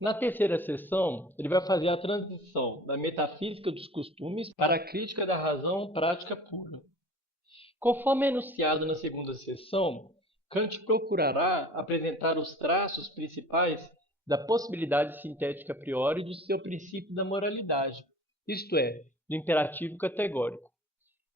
Na terceira sessão, ele vai fazer a transição da metafísica dos costumes para a crítica da razão prática pura. Conforme enunciado na segunda sessão, Kant procurará apresentar os traços principais da possibilidade sintética a priori do seu princípio da moralidade, isto é, do imperativo categórico.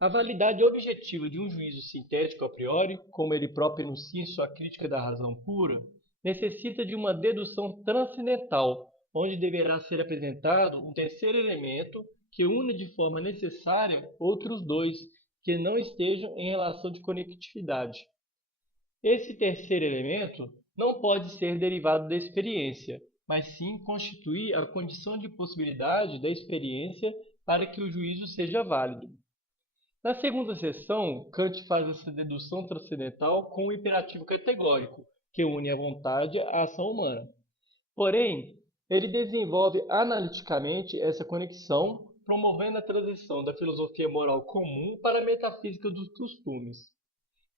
A validade objetiva de um juízo sintético a priori, como ele próprio enuncia em sua crítica da razão pura, necessita de uma dedução transcendental, onde deverá ser apresentado um terceiro elemento que une de forma necessária outros dois que não estejam em relação de conectividade. Esse terceiro elemento não pode ser derivado da experiência, mas sim constituir a condição de possibilidade da experiência para que o juízo seja válido. Na segunda seção, Kant faz essa dedução transcendental com o imperativo categórico, que une a vontade à ação humana. Porém, ele desenvolve analiticamente essa conexão, promovendo a transição da filosofia moral comum para a metafísica dos costumes.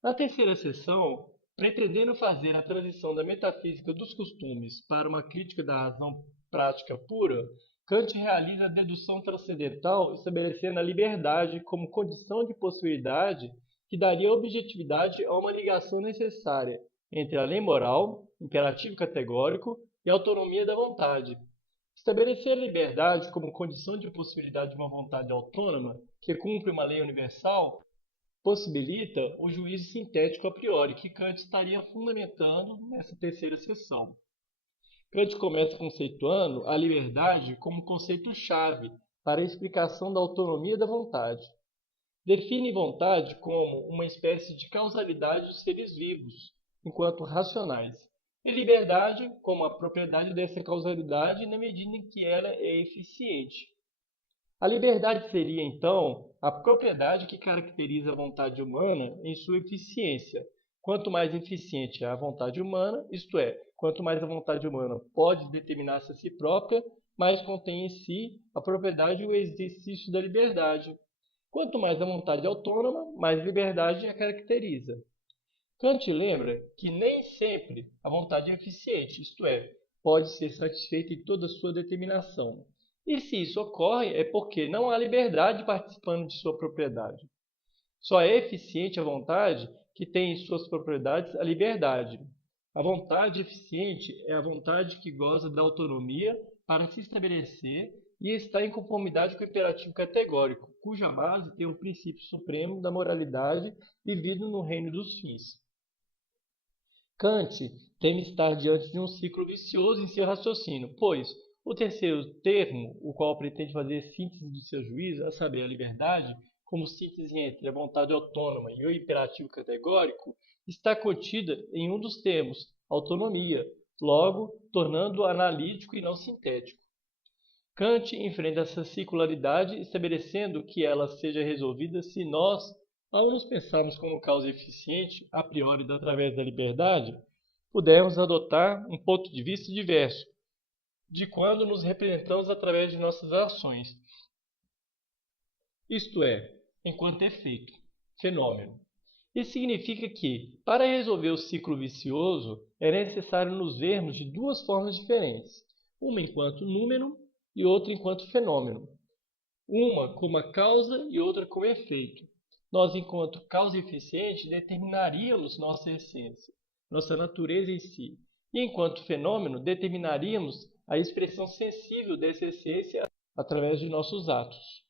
Na terceira seção, pretendendo fazer a transição da metafísica dos costumes para uma crítica da razão prática pura, Kant realiza a dedução transcendental, estabelecendo a liberdade como condição de possibilidade que daria objetividade a uma ligação necessária entre a lei moral, imperativo categórico, e a autonomia da vontade. Estabelecer a liberdade como condição de possibilidade de uma vontade autônoma que cumpre uma lei universal possibilita o juízo sintético a priori, que Kant estaria fundamentando nessa terceira seção. Kant começa conceituando a liberdade como conceito-chave para a explicação da autonomia da vontade. Define vontade como uma espécie de causalidade dos seres vivos, enquanto racionais, e liberdade como a propriedade dessa causalidade na medida em que ela é eficiente. A liberdade seria, então, a propriedade que caracteriza a vontade humana em sua eficiência. Quanto mais eficiente é a vontade humana, isto é, quanto mais a vontade humana pode determinar-se a si própria, mais contém em si a propriedade e o exercício da liberdade. Quanto mais a vontade é autônoma, mais liberdade a caracteriza. Kant lembra que nem sempre a vontade é eficiente, isto é, pode ser satisfeita em toda sua determinação. E se isso ocorre, é porque não há liberdade participando de sua propriedade. Só é eficiente a vontade que tem em suas propriedades a liberdade. A vontade eficiente é a vontade que goza da autonomia para se estabelecer e está em conformidade com o imperativo categórico, cuja base tem o princípio supremo da moralidade vivido no reino dos fins. Kant teme estar diante de um ciclo vicioso em seu raciocínio, pois o terceiro termo, o qual pretende fazer síntese do seu juízo, a saber, a liberdade, como síntese entre a vontade autônoma e o imperativo categórico, está contida em um dos termos, autonomia, logo tornando-o analítico e não sintético. Kant enfrenta essa circularidade, estabelecendo que ela seja resolvida se nós, ao nos pensarmos como causa eficiente, a priori através da liberdade, pudermos adotar um ponto de vista diverso de quando nos representamos através de nossas ações, isto é, enquanto efeito, fenômeno. Isso significa que, para resolver o ciclo vicioso, é necessário nos vermos de duas formas diferentes, uma enquanto número e outra enquanto fenômeno, uma como a causa e outra como efeito. Nós, enquanto causa eficiente, determinaríamos nossa essência, nossa natureza em si, e enquanto fenômeno, determinaríamos a expressão sensível dessa essência através de nossos atos.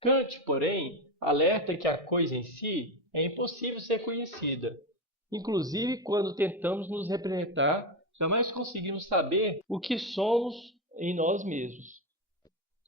Kant, porém, alerta que a coisa em si é impossível ser conhecida. Inclusive, quando tentamos nos representar, jamais conseguimos saber o que somos em nós mesmos.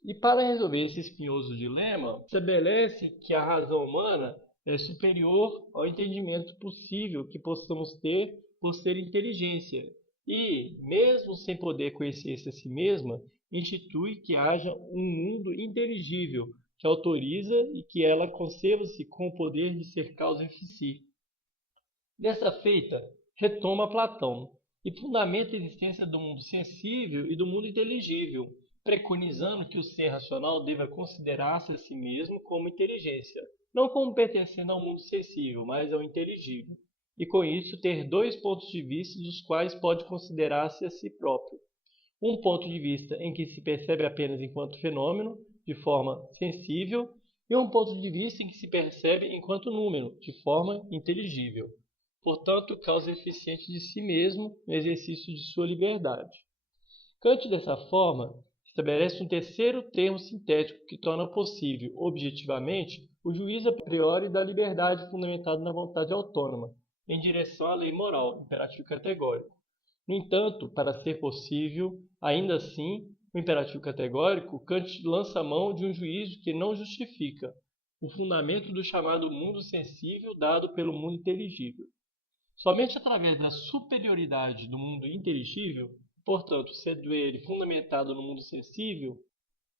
E para resolver esse espinhoso dilema, estabelece que a razão humana é superior ao entendimento possível que possamos ter por ser inteligência, e, mesmo sem poder conhecer-se a si mesma, institui que haja um mundo inteligível que autoriza e que ela conceba-se com o poder de ser causa em si. Dessa feita, retoma Platão e fundamenta a existência do mundo sensível e do mundo inteligível, preconizando que o ser racional deva considerar-se a si mesmo como inteligência, não como pertencendo ao mundo sensível, mas ao inteligível, e com isso ter dois pontos de vista dos quais pode considerar-se a si próprio. um ponto de vista em que se percebe apenas enquanto fenômeno, de forma sensível, e um ponto de vista em que se percebe enquanto número, de forma inteligível. Portanto, causa eficiente de si mesmo no exercício de sua liberdade. Kant, dessa forma, estabelece um terceiro termo sintético que torna possível, objetivamente, o juízo a priori da liberdade fundamentado na vontade autônoma, em direção à lei moral, imperativo categórico. No entanto, para ser possível, ainda assim, o imperativo categórico, Kant lança mão de um juízo que não justifica o fundamento do chamado mundo sensível dado pelo mundo inteligível. Somente através da superioridade do mundo inteligível, portanto, sendo ele fundamentado no mundo sensível,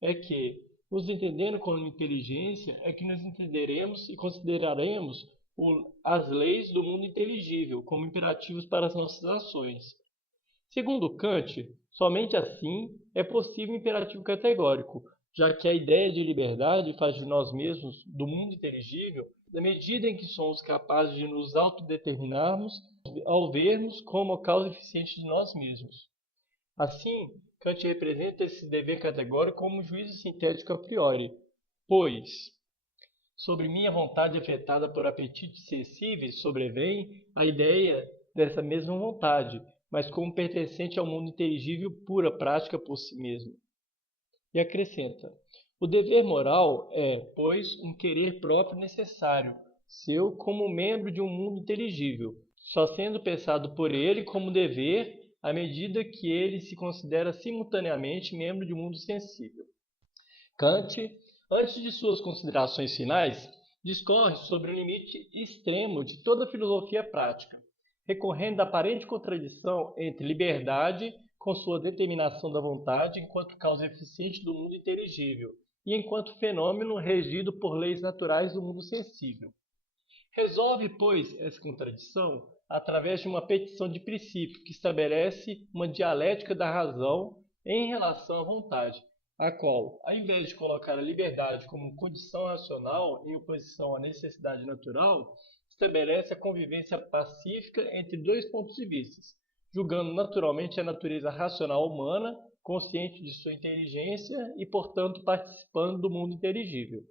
é que, nos entendendo como inteligência, é que nos entenderemos e consideraremos as leis do mundo inteligível como imperativos para as nossas ações. Segundo Kant, somente assim é possível o imperativo categórico, já que a ideia de liberdade faz de nós mesmos, do mundo inteligível, na medida em que somos capazes de nos autodeterminarmos ao vermos como a causa eficiente de nós mesmos. Assim, Kant representa esse dever categórico como um juízo sintético a priori, pois, sobre minha vontade afetada por apetites sensíveis, sobrevém a ideia dessa mesma vontade, mas como pertencente ao mundo inteligível pura prática por si mesmo. E acrescenta: o dever moral é, pois, um querer próprio necessário, seu como membro de um mundo inteligível, só sendo pensado por ele como dever à medida que ele se considera simultaneamente membro de um mundo sensível. Kant, antes de suas considerações finais, discorre sobre o limite extremo de toda filosofia prática, recorrendo à aparente contradição entre liberdade, com sua determinação da vontade enquanto causa eficiente do mundo inteligível, e enquanto fenômeno regido por leis naturais do mundo sensível. Resolve, pois, essa contradição através de uma petição de princípio que estabelece uma dialética da razão em relação à vontade, a qual, ao invés de colocar a liberdade como condição racional em oposição à necessidade natural, estabelece a convivência pacífica entre dois pontos de vista, julgando naturalmente a natureza racional humana, consciente de sua inteligência e, portanto, participando do mundo inteligível.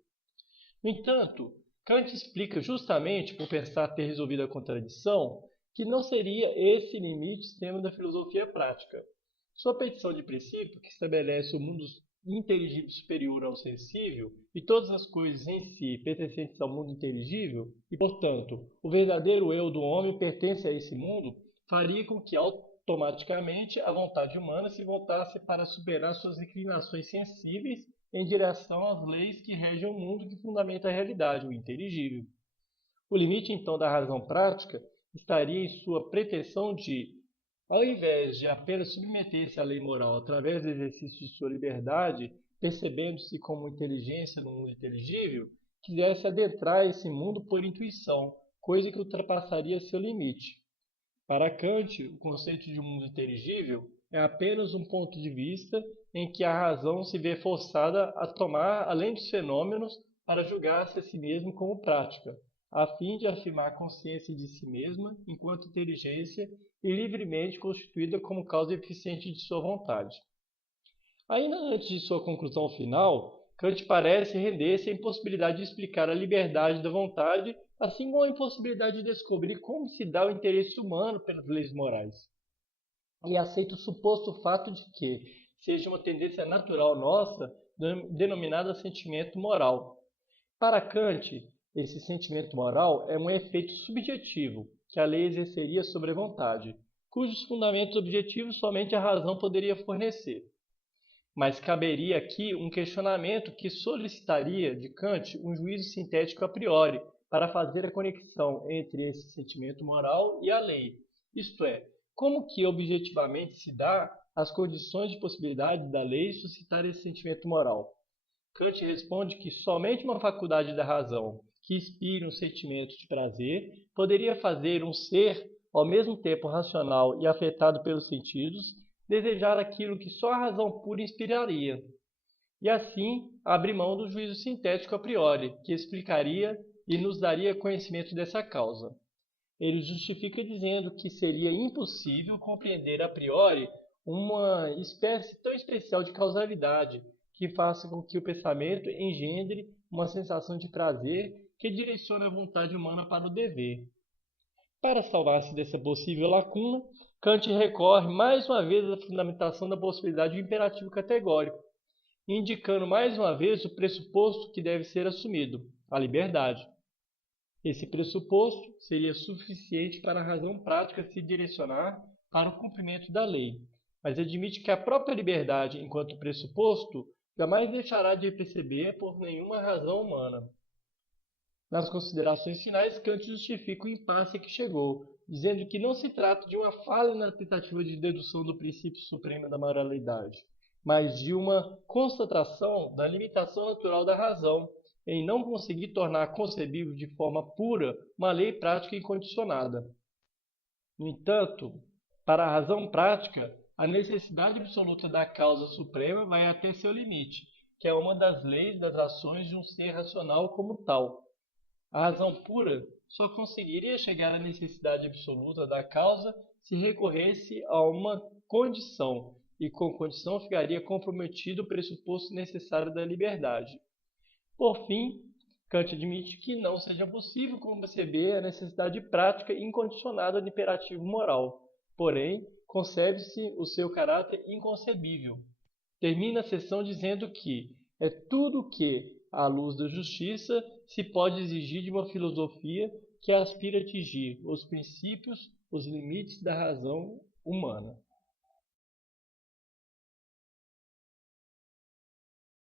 No entanto, Kant explica justamente por pensar ter resolvido a contradição que não seria esse limite extremo da filosofia prática. Sua petição de princípio, que estabelece o mundo inteligível superior ao sensível e todas as coisas em si pertencentes ao mundo inteligível, e portanto o verdadeiro eu do homem pertence a esse mundo, faria com que automaticamente a vontade humana se voltasse para superar suas inclinações sensíveis em direção às leis que regem o mundo que fundamenta a realidade, o inteligível. O limite, então, da razão prática estaria em sua pretensão de, ao invés de apenas submeter-se à lei moral através do exercício de sua liberdade, percebendo-se como inteligência no mundo inteligível, quisesse adentrar esse mundo por intuição, coisa que ultrapassaria seu limite. Para Kant, o conceito de um mundo inteligível é apenas um ponto de vista em que a razão se vê forçada a tomar além dos fenômenos para julgar-se a si mesmo como prática, a fim de afirmar a consciência de si mesma enquanto inteligência e livremente constituída como causa eficiente de sua vontade. Ainda antes de sua conclusão final, Kant parece render-se à impossibilidade de explicar a liberdade da vontade, assim como a impossibilidade de descobrir como se dá o interesse humano pelas leis morais. E aceita o suposto fato de que seja uma tendência natural nossa, denominada sentimento moral. Para Kant, esse sentimento moral é um efeito subjetivo que a lei exerceria sobre a vontade, cujos fundamentos objetivos somente a razão poderia fornecer. Mas caberia aqui um questionamento que solicitaria de Kant um juízo sintético a priori, para fazer a conexão entre esse sentimento moral e a lei. Isto é, como que objetivamente se dá as condições de possibilidade da lei suscitar esse sentimento moral? Kant responde que somente uma faculdade da razão, que inspire um sentimento de prazer, poderia fazer um ser, ao mesmo tempo racional e afetado pelos sentidos, desejar aquilo que só a razão pura inspiraria. E assim, abre mão do juízo sintético a priori, que explicaria e nos daria conhecimento dessa causa. Ele justifica dizendo que seria impossível compreender a priori uma espécie tão especial de causalidade que faça com que o pensamento engendre uma sensação de prazer que direcione a vontade humana para o dever. Para salvar-se dessa possível lacuna, Kant recorre mais uma vez à fundamentação da possibilidade do imperativo categórico, indicando mais uma vez o pressuposto que deve ser assumido, a liberdade. Esse pressuposto seria suficiente para a razão prática se direcionar para o cumprimento da lei, mas admite que a própria liberdade, enquanto pressuposto, jamais deixará de perceber por nenhuma razão humana. Nas considerações finais, Kant justifica o impasse a que chegou, dizendo que não se trata de uma falha na tentativa de dedução do princípio supremo da moralidade, mas de uma constatação da limitação natural da razão, em não conseguir tornar concebível de forma pura uma lei prática incondicionada. No entanto, para a razão prática, a necessidade absoluta da causa suprema vai até seu limite, que é uma das leis das ações de um ser racional como tal. A razão pura só conseguiria chegar à necessidade absoluta da causa se recorresse a uma condição, e com condição ficaria comprometido o pressuposto necessário da liberdade. Por fim, Kant admite que não seja possível conceber a necessidade prática incondicionada do imperativo moral, porém, concebe-se o seu caráter inconcebível. Termina a sessão dizendo que é tudo o que, à luz da justiça, se pode exigir de uma filosofia que aspira a atingir os princípios, os limites da razão humana.